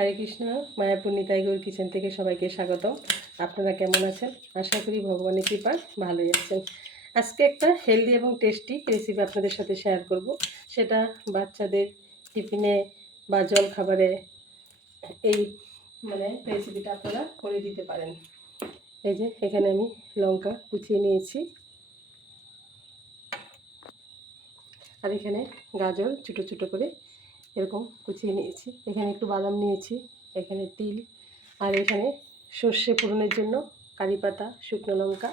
হরে Krishna, Mayapur Nitai kitchen থেকে সবাইকে স্বাগত আপনারা কেমন আছেন? আশা করি ভগবানের কৃপা ভালোই আছেন। আজকে একটা হেলদি এবং টেস্টি রেসিপি আপনাদের সাথে শেয়ার করব। সেটা বাচ্চাদের টিফিনে বা জল খাবারে এই মানে রেসিপিটা আপনারা করে দিতে পারেন। এই যে, এখানে আমি লঙ্কা কুচিয়ে নিয়েছি। আর এখানে গাজর ছোটো ছোটো করে এরকম কুচিয়ে নিয়েছি। এখানে একটু বাদাম নিয়েছি, এখানে তিল, আর এখানে সর্ষে ফোড়নের জন্য কারি পাতা, শুকনো লঙ্কা,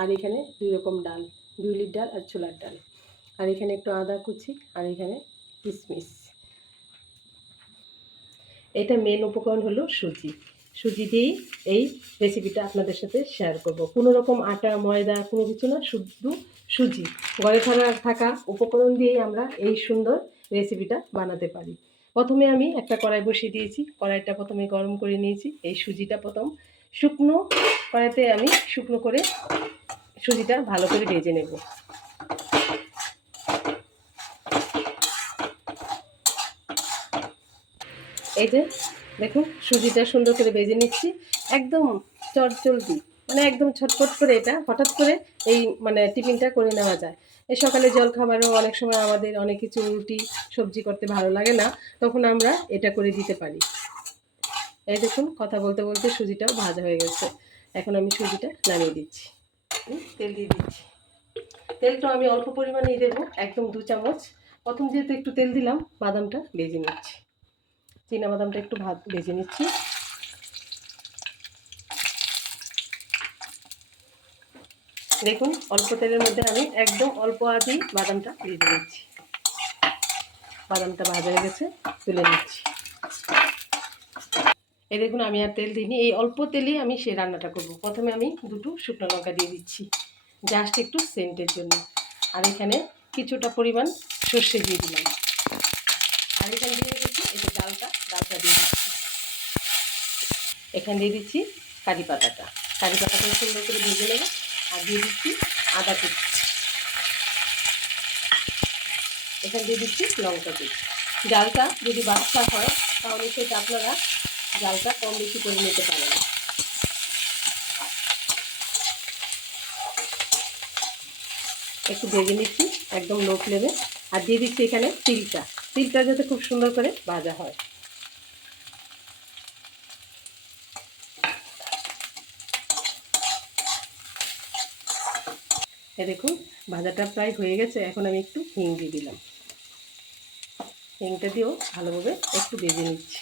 আর এখানে দুই রকম ডাল বিউলির ডাল আর ছোলার ডাল। আর এখানে একটু আদা কুচি, আর এখানে কিশমিশ এটা মেন উপকরণ হলো সুজি। সুজি দিয়েই এই রেসিপিটা আপনাদের সাথে শেয়ার করব। কোনো রকম আটা, ময়দা, কোনো কিছু না, শুধু সুজি। ঘরে থাকা থাকা উপকরণ দিয়েই আমরা এই সুন্দর রেসিপিটা বানাতে পারি। প্রথমে আমি একটা কড়াই বসিয়ে দিয়েছি। কড়াইটা প্রথমে গরম করে নিয়েছি। এই সুজিটা প্রথম শুকনো কড়াইতে আমি শুকনো করে সুজিটা ভালো করে ভেজে নেব। এই যে দেখুন, সুজিটা সুন্দর করে ভেজে নিচ্ছি। একদম চটচলতি। মানে একদম ছটফট করে এটা, হঠাৎ করে এই মানে টিফিনটা করে নেওয়া যায়। এই সকালে জল খাবারও অনেক সময় আমাদের অনেক কিছু রুটি, সবজি করতে ভালো লাগে না, তখন আমরা এটা করে দিতে পারি। এই দেখুন, কথা বলতে বলতে সুজিটাও ভাজা হয়ে গেছে। এখন আমি সুজিটা নামিয়ে দিচ্ছি। তেল দিয়ে দিচ্ছি। তেলটা আমি অল্প পরিমাণেই দেবো, একদম দু চামচ। প্রথম যেহেতু একটু তেল দিলাম, বাদামটা ভেজে নিচ্ছি। চীনা বাদামটা একটু ভাত ভেজে নিচ্ছি। দেখুন, অল্প তেলের মধ্যে আমি একদম অল্প আঁচেই বাদামটা দিয়ে নিচ্ছি বাদামটা ভাজা হয়ে গেছে, তুলে নিচ্ছি। এই দেখুন, আমি আর তেল দিইনি। এই অল্প তেলেই আমি সে রান্নাটা করব। প্রথমে আমি দুটো শুকনো লঙ্কা দিয়ে দিচ্ছি, জাস্ট একটু সেন্টের জন্য। আর এখানে কিছুটা পরিমাণ সর্ষে দিয়ে দিলাম। আর এখানে দিয়ে দিচ্ছি যে ডালটা ডালটা দিয়ে দিচ্ছি। এখানে দিয়ে দিচ্ছি কারি পাতাটা। কারি পাতাটা সুন্দর করে ভেজে নেব। আর দিয়ে দিচ্ছি আদা কুচি। এখানে দিয়ে দিচ্ছি লঙ্কা কুচি। জালটা যদি বাচ্চা হয়, তাহলে সেটা আপনারা জালটা কম বেশি করে নিতে পারেন। একটু ভেজে নিচ্ছি, একদম লো ফ্লেমে আর দিয়ে দিচ্ছি এখানে তিলটা। তিলটা যাতে খুব সুন্দর করে ভাজা হয়। এ দেখুন, ভাজাটা প্রায় হয়ে গেছে। এখন আমি একটু হিং দিয়ে দিলাম। হিংটা দিয়েও ভালোভাবে একটু বেজে নিচ্ছি।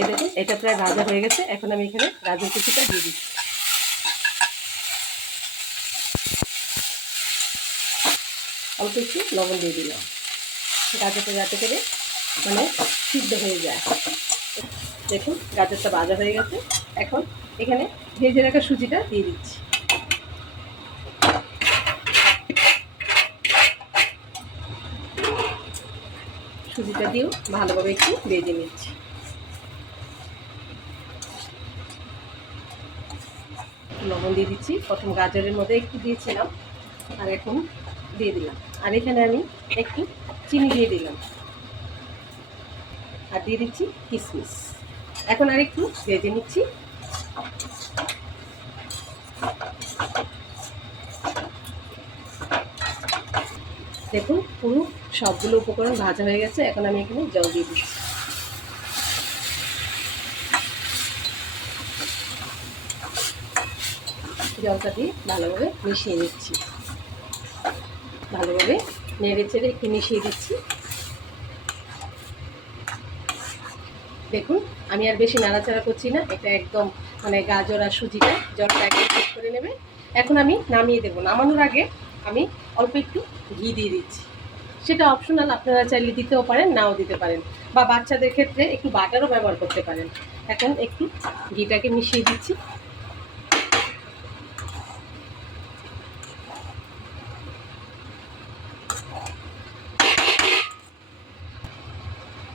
এ দেখুন, এটা প্রায় ভাজা হয়ে গেছে। এখন আমি এখানে গাজর কুচিটা দিয়ে দিচ্ছি। অল্প একটু লবণ দিয়ে দিলাম। গাজরটা যাতে করে মানে সিদ্ধ হয়ে যায়। দেখুন, গাজরটা ভাজা হয়ে গেছে। এখন এখানে ভেজে রাখা সুজিটা দিয়ে দিচ্ছি। সুজিটা দিয়েও ভালোভাবে একটু ভেজে নিচ্ছি। লবণ দিয়ে দিচ্ছি। প্রথম গাজরের মধ্যে একটু দিয়েছিলাম, আর এখন দিয়ে দিলাম। আর এখানে আমি একটু চিনি দিয়ে দিলাম। আর দিয়ে দিচ্ছি কিশমিশ এখন আর একটু ভেজে নিচ্ছি। দেখুন, পুরো সবগুলো উপকরণ ভাজা হয়ে গেছে। এখন আমি এখানে জল দিয়ে দিচ্ছি। জলটা দিয়ে ভালোভাবে মিশিয়ে নিচ্ছি। ভালোভাবে নেড়ে চেড়ে একটু মিশিয়ে দিচ্ছি। দেখুন, আমি আর বেশি নাড়াচাড়া করছি না। এটা একদম মানে গাজর আর সুজিটা, জলটা একদম ঠিক করে নেবে এখন আমি নামিয়ে দেবো। নামানোর আগে আমি অল্প একটু ঘি দিয়ে দিচ্ছি। সেটা অপশনাল আপনারা চাইলে দিতেও পারেন, নাও দিতে পারেন। বা বাচ্চাদের ক্ষেত্রে একটু বাটারও ব্যবহার করতে পারেন। এখন একটু ঘিটাকে মিশিয়ে দিচ্ছি।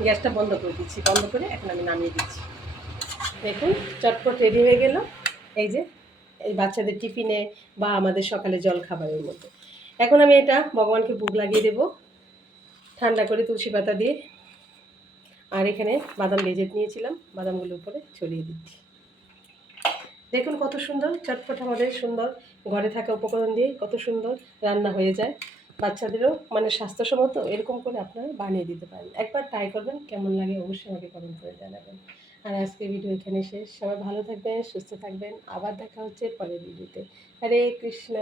গ্যাসটা বন্ধ করে দিচ্ছি, বন্ধ করে এখন আমি নামিয়ে দিচ্ছি। দেখুন, চটপট রেডি হয়ে গেল। এই যে এই বাচ্চাদের টিফিনে বা আমাদের সকালে জল খাবারের মতো। এখন আমি এটা ভগবানকে ভোগ লাগিয়ে দেবো। ঠান্ডা করে তুলসী পাতা দিয়ে। আর এখানে বাদাম ভেজে নিয়েছিলাম। বাদামগুলো উপরে ছড়িয়ে দিচ্ছি। দেখুন কত সুন্দর, চটপট আমাদের সুন্দর। ঘরে থাকা উপকরণ দিয়ে কত সুন্দর রান্না হয়ে যায়। বাচ্চাদেরও মানে স্বাস্থ্যসম্মত এরকম করে আপনারা বানিয়ে দিতে পারেন। একবার ট্রাই করবেন, কেমন লাগে অবশ্যই আমাকে কমেন্ট করে জানাবেন। আর আজকে ভিডিও এখানে শেষ। সবাই ভালো থাকবেন, সুস্থ থাকবেন। আবার দেখা হচ্ছে পরের ভিডিওতে হরে কৃষ্ণ।